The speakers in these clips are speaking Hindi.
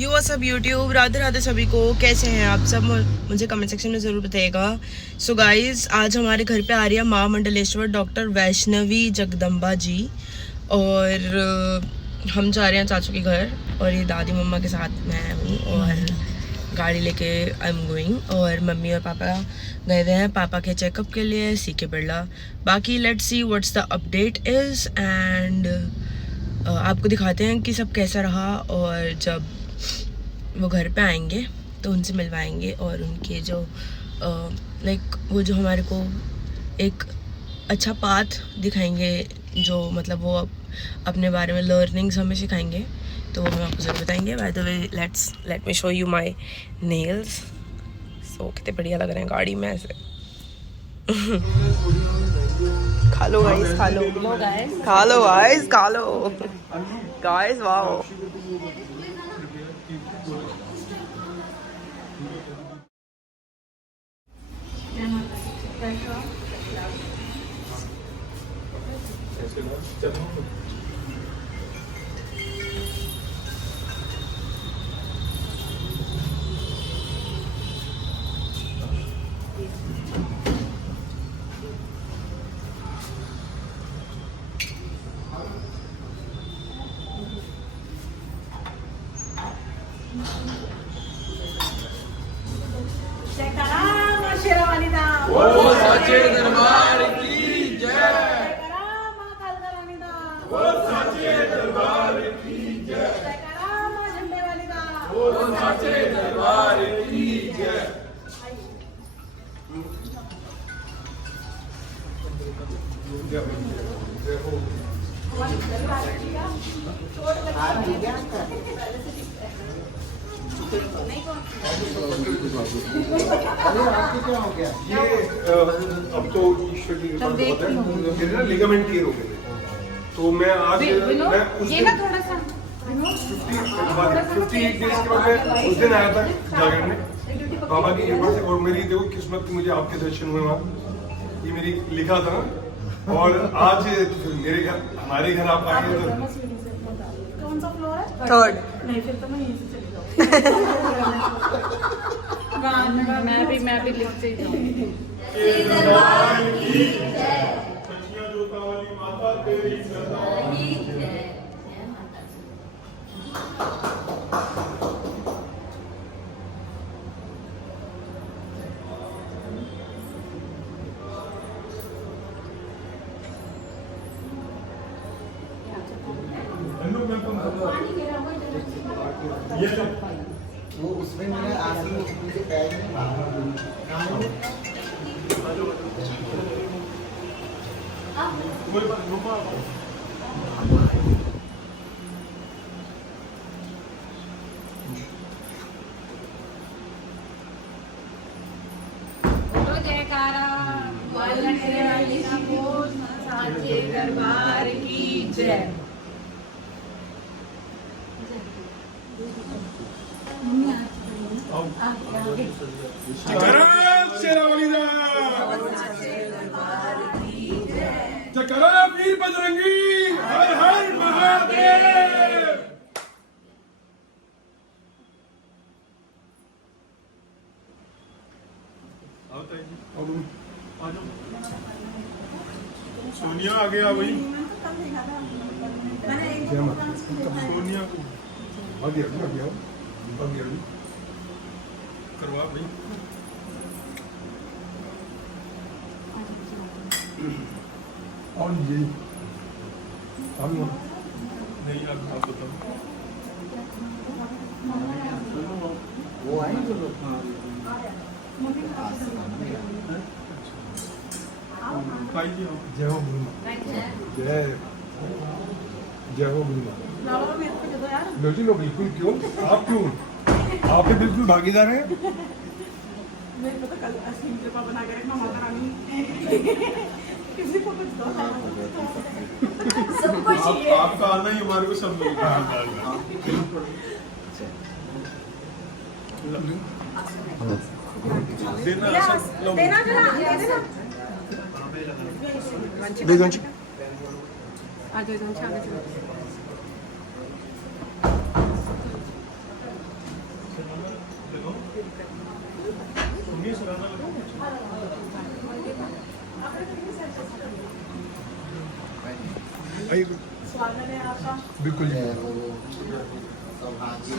यो सब यूट्यूब राधे राधे सभी को। कैसे हैं आप सब? मुझे कमेंट सेक्शन में ज़रूर बताइएगा। सो गाइस, आज हमारे घर पे आ रही है माँ मंडलेश्वर डॉक्टर वैष्णवी जगदम्बा जी, और हम जा रहे हैं चाचू के घर, और ये दादी मम्मा के साथ मैं हूँ, और गाड़ी लेके आई एम गोइंग। और मम्मी और पापा गए हुए हैं पापा के चेकअप के लिए सीके बिरला। बाकी let's see what's the update is, and आपको दिखाते हैं कि सब कैसा रहा, और जब वो घर पे आएंगे तो उनसे मिलवाएंगे, और उनके जो लाइक वो जो हमारे को एक अच्छा पाथ दिखाएंगे, जो मतलब वो अपने बारे में लर्निंग्स हमें सिखाएंगे, तो वो हम आपको ज़रूर बताएंगे। By the way let me show you my nails. So कितने बढ़िया लग रहे हैं गाड़ी में ऐसे। खा लो गाइस, खा लो खा लो गाइस, खा लो गाइस, वाओ। वो सच्चे दरबार की जय। वो सच्चे दरबार की जय। वो सच्चे दरबार की जय। ये अब तो ईश्वर की कृपा से बहुत है, मेरे ना लिगामेंट टीयर हो गए थे, तो मैं आज मैं उस दिन 58 डेज के बाद मैं उस दिन आया था जागरण में बाबा की कृपा से, और मेरी देखो किस्मत की मुझे आपके दर्शन हुए वहाँ, ये मेरी लिखा था ना, और आज मेरे घर हमारे घर आप आए तो कौन सा फ्लोर है? थर्ड। नहीं, फिर तो मैं यहीं से चली जाऊँ। मैं भी लिखते ही जाऊँ। वो उसमें मेरा आसन मुझे पैर में दरबार की जय। जयकारा वीर बजरंगी, हर हर महादेव। सोनिया आ गया भाई, सोनिया को आ गया करवा भाई। और ये नहीं आप बताओ, वो आए जो लोग जय हो गुरु माँ, जय हो गुरु माँ। लो जी लो, बिल्कुल। क्यों आप क्यों आप भी बिल्कुल भागीदार हैं। नहीं पता कल असीम कृपा बना के रखना माता रानी। किसी को कुछ दो सबको चाहिए। आपका आना ही हमारे को सब मिलेगा। देना स्वागत है आपका। बिल्कुल सौभाग्य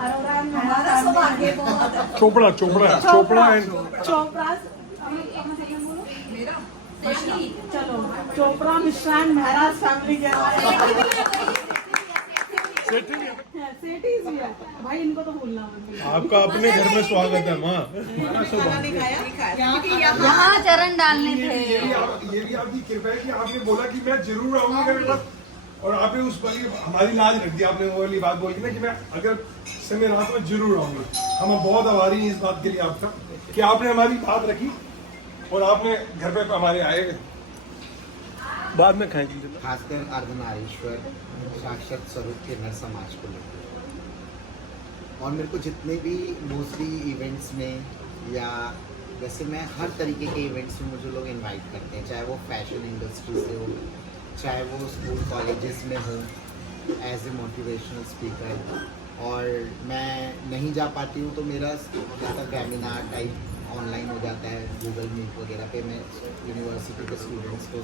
अरोरा हमारा सौभाग्य बहुत है। चोपड़ा चोपड़ा चोपड़ा एंड चोपड़ा चलो चोपड़ा मिश्रान महाराज फैमिली के सेठीज भी है भाई, इनको तो भूलना मत। आपका अपने घर में स्वागत है माँ। यहाँ चरण डालने थे। ये भी आपकी कृपा है कि आपने बोला कि मैं जरूर आऊंगा मेरे पास, और आपने उस वाली हमारी लाज रख दी। आपने वो वाली बात बोली ना कि मैं अगर समय रहा तो मैं जरूर आऊंगा। हम बहुत आभारी हैं इस बात के लिए आपका कि आपने हमारी बात रखी और आपने घर पे हमारे आए। बाद में खाएंगे। खासकर अर्धनारीश्वर साक्षात स्वरूप के नर समाज को लेकर, और मेरे को जितने भी मोस्टली इवेंट्स में या वैसे मैं हर तरीके के इवेंट्स में मुझे लोग इनवाइट करते हैं, चाहे वो फैशन इंडस्ट्री से हो, चाहे वो स्कूल कॉलेजेस में हो एज ए मोटिवेशनल स्पीकर, और मैं नहीं जा पाती हूँ तो मेरा जैसा वेबिनार टाइप ऑनलाइन हो जाता है गूगल मीट वगैरह पे, मैं यूनिवर्सिटी के स्टूडेंट्स को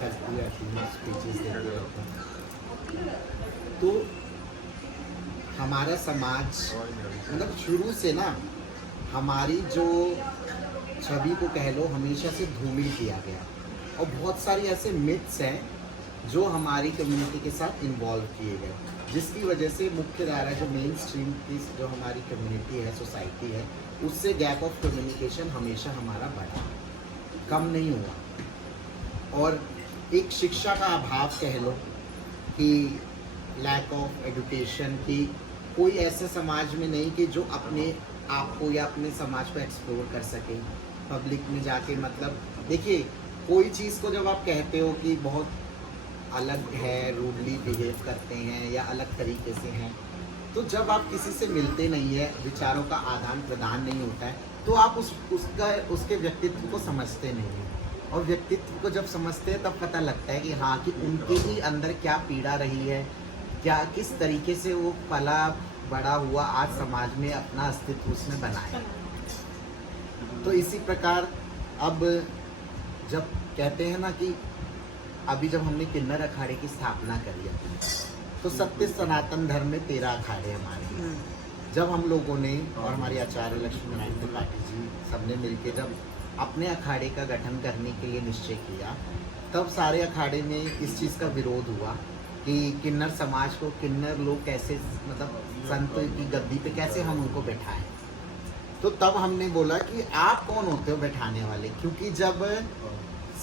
करती रहती हूँ, स्पीचेस देती रहती हूँ। तो हमारा समाज मतलब शुरू से ना हमारी जो छवि को कह लो हमेशा से धूमिल किया गया, और बहुत सारी ऐसे मिथ्स हैं जो हमारी कम्युनिटी के साथ इन्वॉल्व किए गए, जिसकी वजह से मुख्य धारा जो मेन स्ट्रीम की जो हमारी कम्युनिटी है, सोसाइटी है, उससे गैप ऑफ कम्युनिकेशन हमेशा हमारा बढ़ा, कम नहीं हुआ। और एक शिक्षा का अभाव कह लो कि लैक ऑफ एजुकेशन की कोई ऐसे समाज में नहीं कि जो अपने आप को या अपने समाज को एक्सप्लोर कर सके पब्लिक में जाके। मतलब देखिए, कोई चीज़ को जब आप कहते हो कि बहुत अलग है, रूडली बिहेव करते हैं या अलग तरीके से हैं, तो जब आप किसी से मिलते नहीं है, विचारों का आदान प्रदान नहीं होता है, तो आप उसके व्यक्तित्व को समझते नहीं हैं। और व्यक्तित्व को जब समझते हैं तब पता लगता है कि हाँ, कि उनके ही अंदर क्या पीड़ा रही है, क्या किस तरीके से वो पला बड़ा हुआ, आज समाज में अपना अस्तित्व उसने बनाया। तो इसी प्रकार अब जब कहते हैं ना कि अभी जब हमने किन्नर अखाड़े की स्थापना करी है, तो सत्य सनातन धर्म में 13 अखाड़े हमारे। जब हम लोगों ने और हमारे आचार्य लक्ष्मी नारायण त्रिपाठी जी सबने मिलकर जब अपने अखाड़े का गठन करने के लिए निश्चय किया, तब सारे अखाड़े में इस चीज़ का विरोध हुआ कि किन्नर समाज को, किन्नर लोग कैसे, मतलब संत की गद्दी पे कैसे हम उनको बैठाएं। तो तब हमने बोला कि आप कौन होते हो बैठाने वाले, क्योंकि जब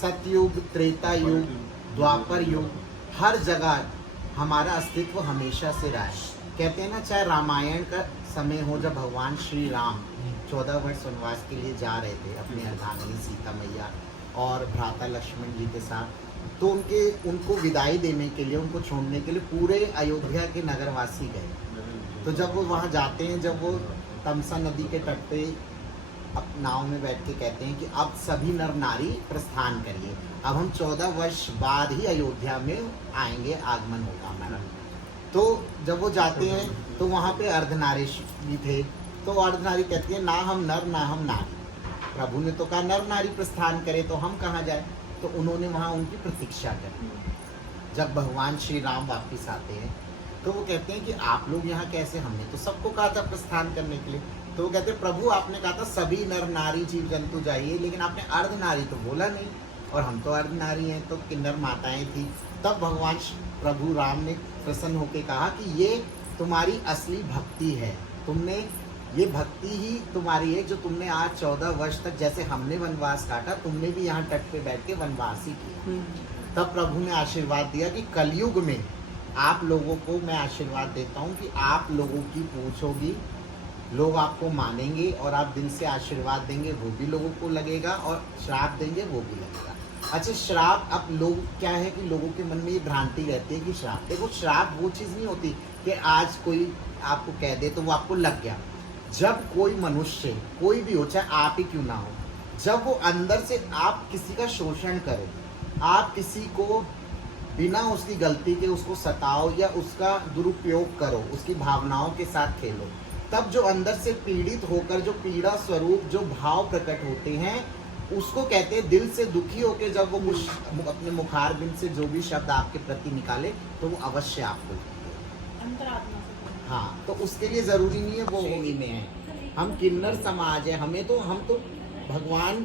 सतयुग, त्रेता युग, द्वापर युग, हर जगह हमारा अस्तित्व हमेशा से रहा है। कहते हैं ना, चाहे रामायण का समय हो जब भगवान श्री राम 14 वर्ष वनवास के लिए जा रहे थे अपनी अर्धांगिनी सीता मैया और भ्राता लक्ष्मण जी के साथ, तो उनको विदाई देने के लिए, उनको छोड़ने के लिए पूरे अयोध्या के नगरवासी गए। तो जब वो वहाँ जाते हैं, जब वो तमसा नदी के तट पे अब नाव में बैठ के कहते हैं कि अब सभी नर नारी प्रस्थान करिए, अब हम 14 वर्ष बाद ही अयोध्या में आएंगे, आगमन होगा हमारा। तो जब वो जाते हैं तो वहाँ पे अर्धनारीश्वर भी थे, तो अर्धनारी कहती है ना हम नर ना हम नारी। प्रभु ने तो कहा नर नारी प्रस्थान करे, तो हम कहाँ जाए। तो उन्होंने वहाँ उनकी प्रतीक्षा करी। जब भगवान श्री राम वापिस आते हैं तो वो कहते हैं कि आप लोग यहाँ कैसे, हमने तो सबको कहा था प्रस्थान करने के लिए। तो वो कहते हैं प्रभु आपने कहा था सभी नर नारी जीव जंतु जाइए, लेकिन आपने अर्ध नारी तो बोला नहीं, और हम तो अर्ध नारी हैं, तो किन्नर माताएं थी। तब भगवान प्रभु राम ने प्रसन्न होकर कहा कि ये तुम्हारी असली भक्ति है, तुमने ये भक्ति ही तुम्हारी है जो तुमने आज 14 वर्ष तक, जैसे हमने वनवास काटा, तुमने भी यहाँ तट पे बैठ के वनवास ही किया। तब प्रभु ने आशीर्वाद दिया कि कलयुग में आप लोगों को मैं आशीर्वाद देता हूँ कि आप लोगों की पूछ होगी, लोग आपको मानेंगे और आप दिल से आशीर्वाद देंगे, वो भी लोगों को लगेगा, और श्राप देंगे वो भी लगेगा। अच्छा, श्राप, अब लोग क्या है कि लोगों के मन में ये भ्रांति रहती है कि श्राप, देखो श्राप वो चीज़ नहीं होती कि आज कोई आपको कह दे तो वो आपको लग गया। जब कोई मनुष्य, कोई भी हो, चाहे आप ही क्यों ना हो, जब वो अंदर से आप किसी का शोषण करो, आप किसी को बिना उसकी गलती के उसको सताओ या उसका दुरुपयोग करो, उसकी भावनाओं के साथ खेलो, तब जो अंदर से पीड़ित होकर जो पीड़ा स्वरूप जो भाव प्रकट होते हैं उसको कहते हैं दिल से दुखी होकर जब वो कुछ अपने मुखारबिंद से जो भी शब्द आपके प्रति निकाले तो वो अवश्य आपको अंतरात्मा से। हाँ, तो उसके लिए जरूरी नहीं है वो होली में है। हम किन्नर समाज है, हम तो भगवान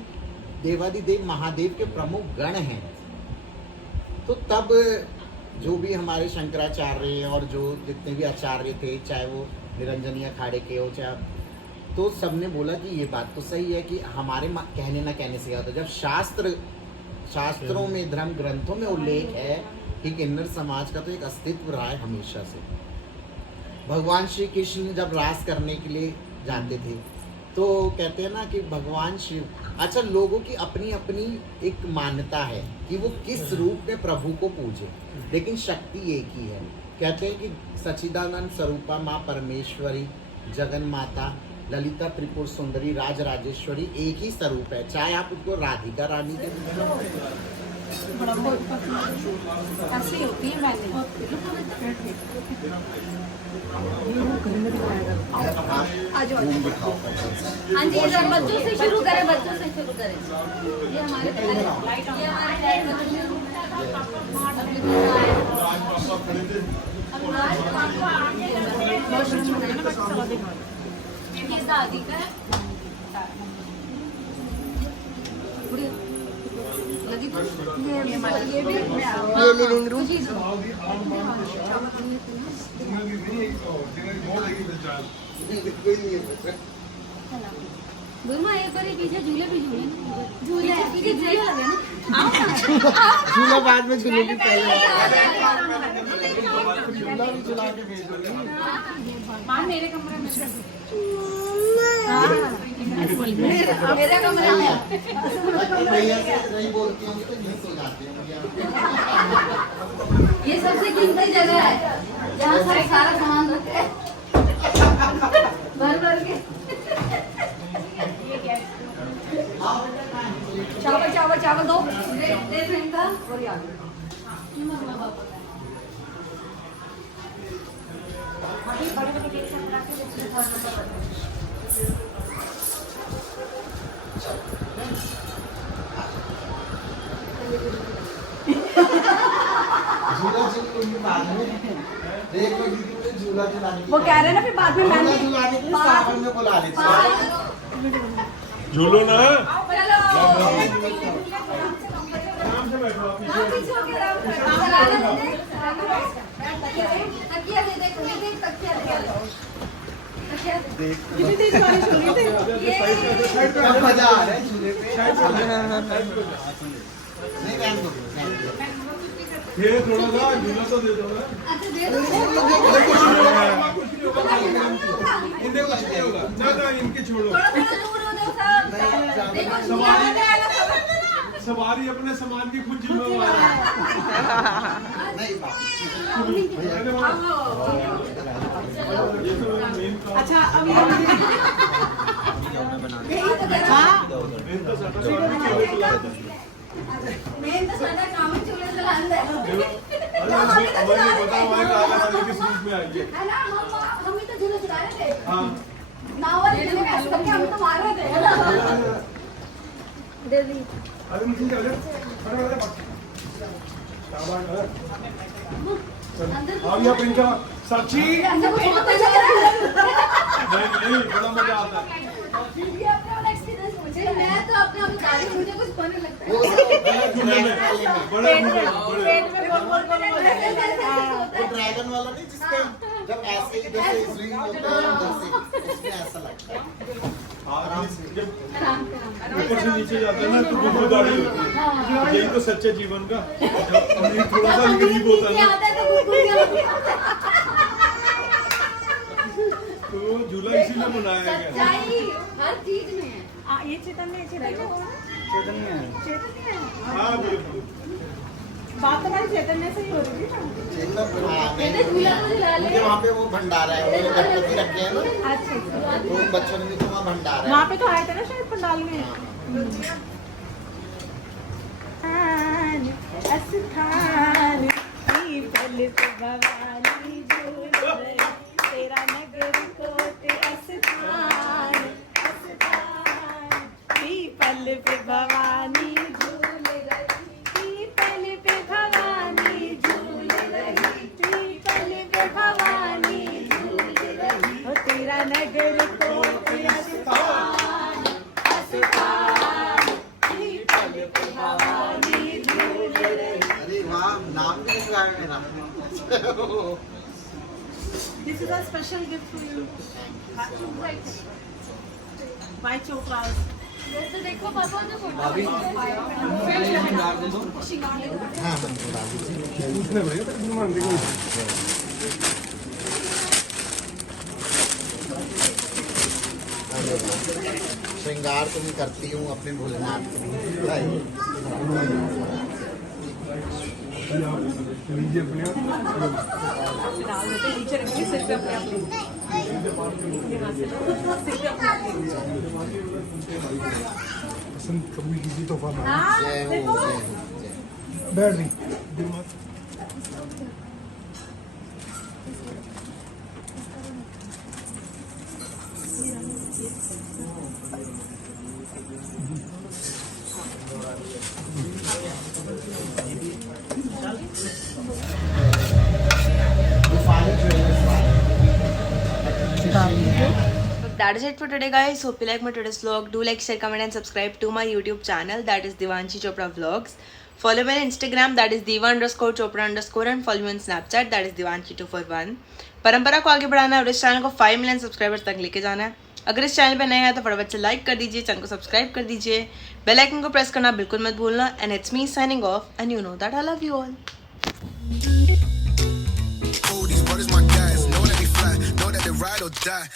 देवादिदेव महादेव के प्रमुख गण हैं। तो तब जो भी हमारे शंकराचार्य और जो जितने भी आचार्य थे, चाहे वो निरंजनी अखाड़े के हो चाहे, तो सबने बोला कि ये बात तो सही है कि हमारे कहने ना कहने से क्या होता है। जब शास्त्रों में धर्म ग्रंथों में उल्लेख है कि किन्नर समाज का तो एक अस्तित्व रहा है हमेशा से। भगवान श्री कृष्ण जब रास करने के लिए जाते थे तो कहते हैं ना कि भगवान शिव, अच्छा लोगों की अपनी अपनी एक मान्यता है कि वो किस रूप में प्रभु को पूजे, लेकिन शक्ति एक ही है। कहते हैं कि सच्चिदानंद स्वरूपा माँ परमेश्वरी, जगन माता, ललिता त्रिपुर सुंदरी, राज राजेश्वरी एक ही स्वरूप है। चाहे आप उसको राधिका रानी के ऐसी होती है मैंने। घूम दिखाओ। हाँ जी, इधर बच्चों से शुरू करें, बच्चों से शुरू करें। ये हमारे ये दादी का है। लगी तो ये भी ये लिविंग रूम। गुरुमा एक बार पीछे झूले भी झूले पीछे झूले लगे ना। झूला बाद में झूलेगी, पहले झूला भी झुला के भेजोगी। माँ मेरे कमरे में मेरे कमरे में भैया से नहीं बोलती हूँ तो नहीं सो जाते हैं। ये सबसे कीमती जगह है जहाँ सब सारा सामान रखते हैं भर भर के। चावल चावल चावल दो दे इनका और यार ये मम्मा पापा का अभी बड़े बड़े केक सब रख के झूला झूलेंगे बाद में। देख लो दीदी मुझे झूला झुलाने की, वो कह रहे हैं ना फिर बाद में झूला झुलाने के लिए सावन में बुला लेते झूलो ना। कितनी तेज बारिश हो रही थी। अब मजा आ रहा है झूले पे। नहीं रहने दो, ये थोड़ा सा झूला तो दे दो ना। अच्छा दे दो इनके कुछ नहीं होगा ना, इनके छोड़ो। थोड़ा थोड़ा दूर हो जाओ साहब। देखो सवारी अपने सामान की खुद जिम्मेवार है। नहीं बात अच्छा अब मेन तो सारा काम ही चूल्हे जलाने है ना। हम ही तो झूले चला रहे थे नाव वाले ने ऐसे करके हम तो मार रहे थे। दे दी अंदर अब यहाँ पे इनका साक्षी अंदर कुछ बहुत अच्छा लग रहा है। नहीं बड़ा मजा आता है। ये अपना वाला एक्सपीरियंस मुझे, मैं तो अपने आप बता रही हूँ, मुझे कुछ होने लगता है। वो बड़ा बड़े पेट में वो ड्रैगन वाला नहीं जिसके जब ऐसे ही जैसे स्विंग होता है अंदर से, उसमें ऐसा लगता है। आराम से ऊपर से नीचे जाता है ना तो गुड्डू गाड़ी होती है। यही तो सच्चे जीवन का जब थोड़ा सा गरीब होता है ना तो झूला इसीलिए बनाया गया। सच्चाई हर चीज में है। ये चेतन है। हाँ बिल्कुल। बात तुम्हारी चैतन्य से ही हो रही थी ना। मैंने झूला तो झूला मुझे लिया। वहाँ पे वो भंडारा है, वो गणपति रखे हैं ना, अच्छा अच्छा, तो उन बच्चों ने भी तो वहाँ भंडारा वहाँ है। पे तो आए थे ना शायद पंडाल में। अस्थान पीपल से भवानी झूल रही, तेरा नगर कोट नगर को अस्थान अस्थान पीपल पे भवानी झूल रही। अरे वाह, नाम भी लिखवा है मेरा। This is a special gift for you. By Chopra's. वैसे देखो पापा तो फोटो हाँ, पूछने पड़ेगा फिर तुम देखो। श्रृंगार तो मैं करती हूँ अपने भोलेनाथ के लिए। लीजिए अपने आप। डाल देते हैं नीचे रखिए सिर पे अपने आप यहाँ से सिर पे अपने आप पसंद कबूल कीजिए तोहफा में। हाँ जय हो, देखो जय हो, जय। बैठ नहीं दिमाग। That is it for today, guys. Hope you like my today's vlog. Do like, share, comment and subscribe to my YouTube channel, that is Devanshi Chopra Vlogs. Follow me on Instagram, that is Diva_Chopra_ and follow me on Snapchat, that is Divanshi241. परंपरा को आगे बढ़ाना है और इस चैनल को 5 मिलियन सब्सक्राइबर्स तक लेके जाना है। अगर इस चैनल पे नए हैं तो फटाफट से लाइक कर दीजिए, चैनल को सब्सक्राइब कर दीजिए, बेल आइकन को प्रेस करना बिल्कुल मत भूलना। And it's me signing off and you know that I love you all. These brothers my guys, know that we fly, know that they ride or die.